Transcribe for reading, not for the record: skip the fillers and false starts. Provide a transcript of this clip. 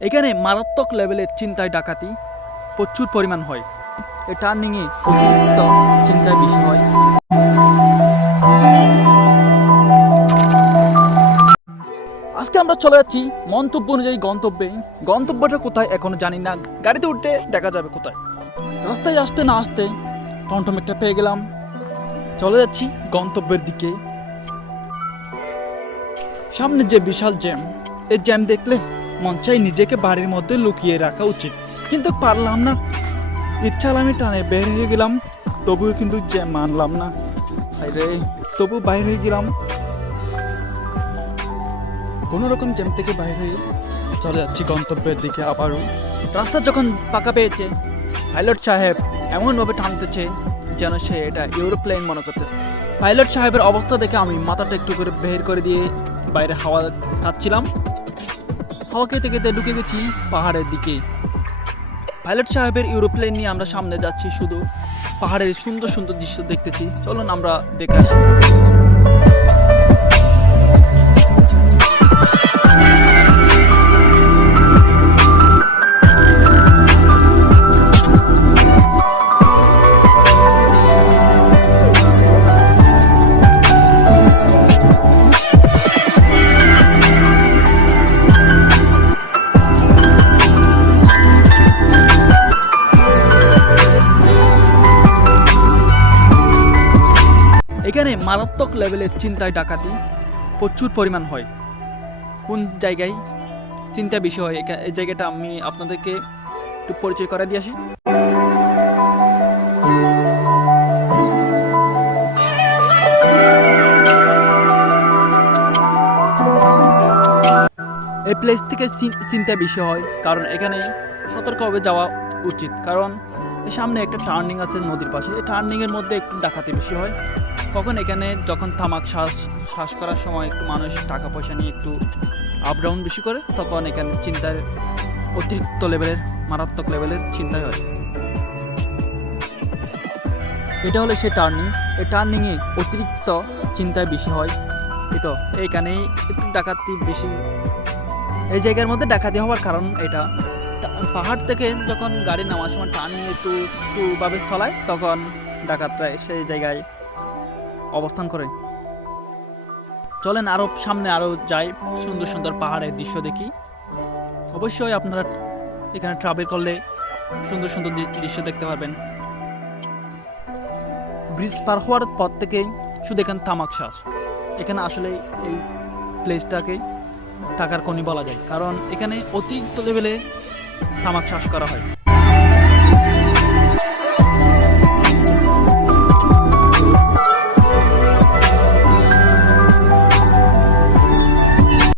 এখানে মারাত্মক লেভেলের ছিনতাই ডাকাতি প্রচুর পরিমাণ হয়। এই টার্নিংয়ে অতিরিক্ত চিন্তায় বেশি হয়। আজকে আমরা চলে যাচ্ছি মন্তব্য অনুযায়ী গন্তব্যে। গন্তব্যটা কোথায় এখনো জানি না, গাড়িতে উঠতে দেখা যাবে কোথায়। রাস্তায় আসতে না আসতে টমটম একটা পেয়ে গেলাম, চলে যাচ্ছি গন্তব্যের দিকে। সামনে যে বিশাল জ্যাম, এই জ্যাম দেখলে মন চাই নিজেকে বাড়ির মধ্যে লুকিয়ে রাখা উচিত, কিন্তু পারলাম না। ইচ্ছা আমি টানে বের হয়ে গেলাম, তবুও কিন্তু জ্যাম মানলাম না। আরে তবু বাইর হয়ে গেলাম, কোনো রকম জ্যাম থেকে বাইরে হয়ে চলে যাচ্ছি গন্তব্যের দিকে আবারও। রাস্তা যখন পাকা পেয়েছে, পাইলট সাহেব এমনভাবে টানতেছে যেন সে এটা এরোপ্লেন মনে করতেছে। পাইলট সাহেবের অবস্থা দেখে আমি মাথাটা একটু করে বের করে দিয়ে বাইরে হাওয়া খাচ্ছিলাম। হাওয়া খেতে খেতে ঢুকে গেছি পাহাড়ের দিকে। পাইলট সাহেবের এরোপ্লেন নিয়ে আমরা সামনে যাচ্ছি, শুধু পাহাড়ের সুন্দর সুন্দর দৃশ্য দেখতেছি। চলুন আমরা দেখে আসি। এখানে মারাত্মক লেভেলের ছিনতাই ডাকাতি প্রচুর পরিমাণ হয়। কোন জায়গায় চিন্তা বেশি হয় এই জায়গাটা আমি আপনাদেরকে একটু পরিচয় করে দিয়ে আসি। এই প্লেস থেকে চিন্তা বেশি হয়, কারণ এখানে সতর্কভাবে যাওয়া উচিত। কারণ সামনে একটা টার্নিং আছে নদীর পাশে, এই টার্নিংয়ের মধ্যে একটু ডাকাতি বেশি হয়। কখন এখানে যখন তামাক শ্বাস করার সময় একটু মানুষ টাকা পয়সা নিয়ে একটু আপ ডাউন বেশি করে, তখন এখানে চিন্তায় অতিরিক্ত লেভেলের মারাত্মক লেভেলের চিন্তায় হয়। এটা হলো সেই টার্নিং, এই টার্নিংয়ে অতিরিক্ত চিন্তায় বেশি হয়। তো এইখানেই একটু ডাকাতি বেশি। এই জায়গার মধ্যে ডাকাতি হওয়ার কারণ এটা, পাহাড় থেকে যখন গাড়ি নামার সময় টার্নিং একটুভাবে চলায়, তখন ডাকাতরা সেই জায়গায় অবস্থান করে। চলেন আরো সামনে আরো যাই, সুন্দর সুন্দর পাহাড়ের দৃশ্য দেখি। অবশ্যই আপনারা এখানে ট্রাভেল করলে সুন্দর সুন্দর দৃশ্য দেখতে পারবেন। ব্রিজ পার হওয়ার পর থেকেই শুধু এখানে তামাক শ্বাস। এখানে আসলে এই প্লেসটাকে টাকার খনি বলা যায়, কারণ এখানে অতিরিক্ত লেভেলে তামাক শ্বাস করা হয়।